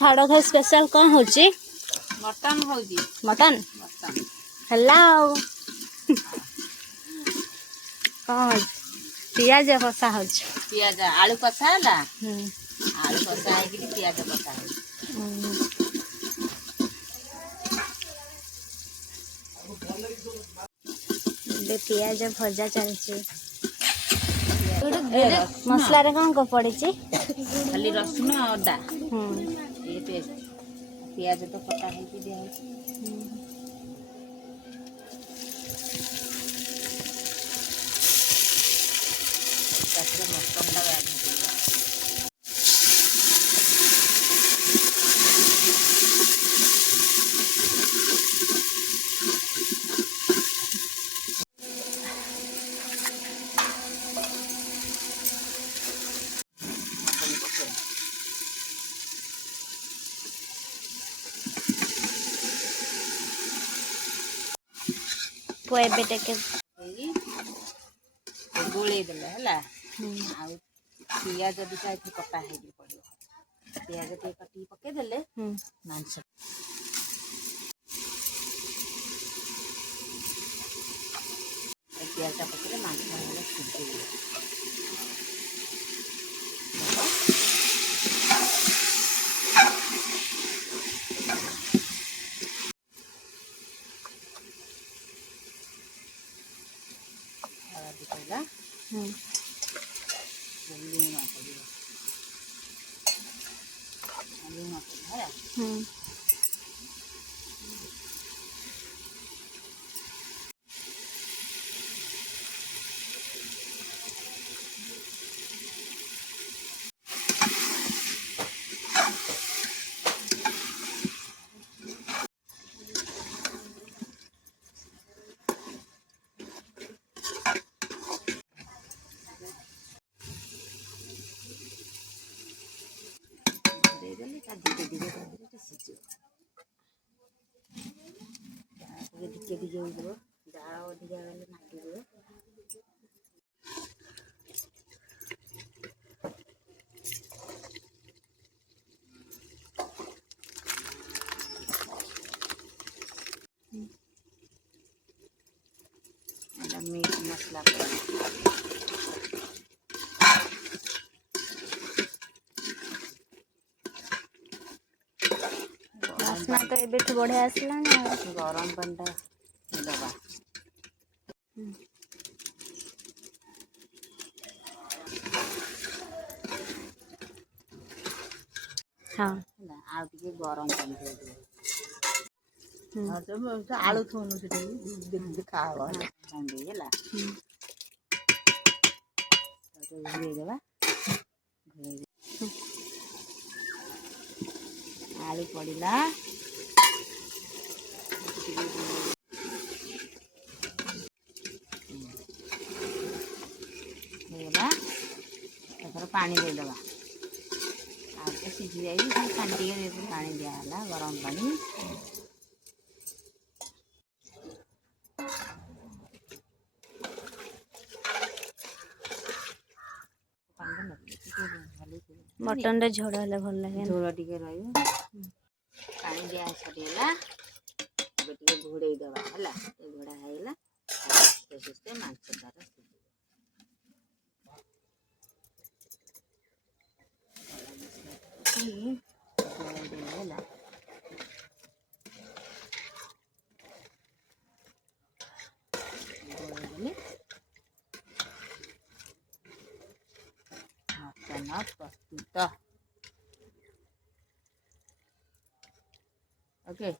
छाड़ घर स्पेशल कौन हो मटन हो मटन मटन हेलो कौन पियाज कषा हो पियाज आलू कषा है आलू कषा है पियाज कषा है पियाज भजा चलती मसला रे कौन को पड़ी खाली रसुन अदा ये पेस्ट पियाज तो कटा है दिया मटन लगा पुए बेटे के गोले देले हला आ पियाज दिटा इथे कटा है पड़ो पियाज ते कटी पके देले मांस पियाज पके मांस वाला सिद्धि मीट मसला बासना तो ये बढ़िया आसला गरम पानी दबा हाँ आ गरम पानी आलू थोनु देखा आलू पड़ा पानी देदबा आगे सीझी जाए पानी पानी दिहला गरम पानी मटन रे झोड़ हेले भल लगे झोल टिके पानी दिया सरीगला घोड़े दबा है घोड़ा है मांस तार मटन प्रस्तुत ओके।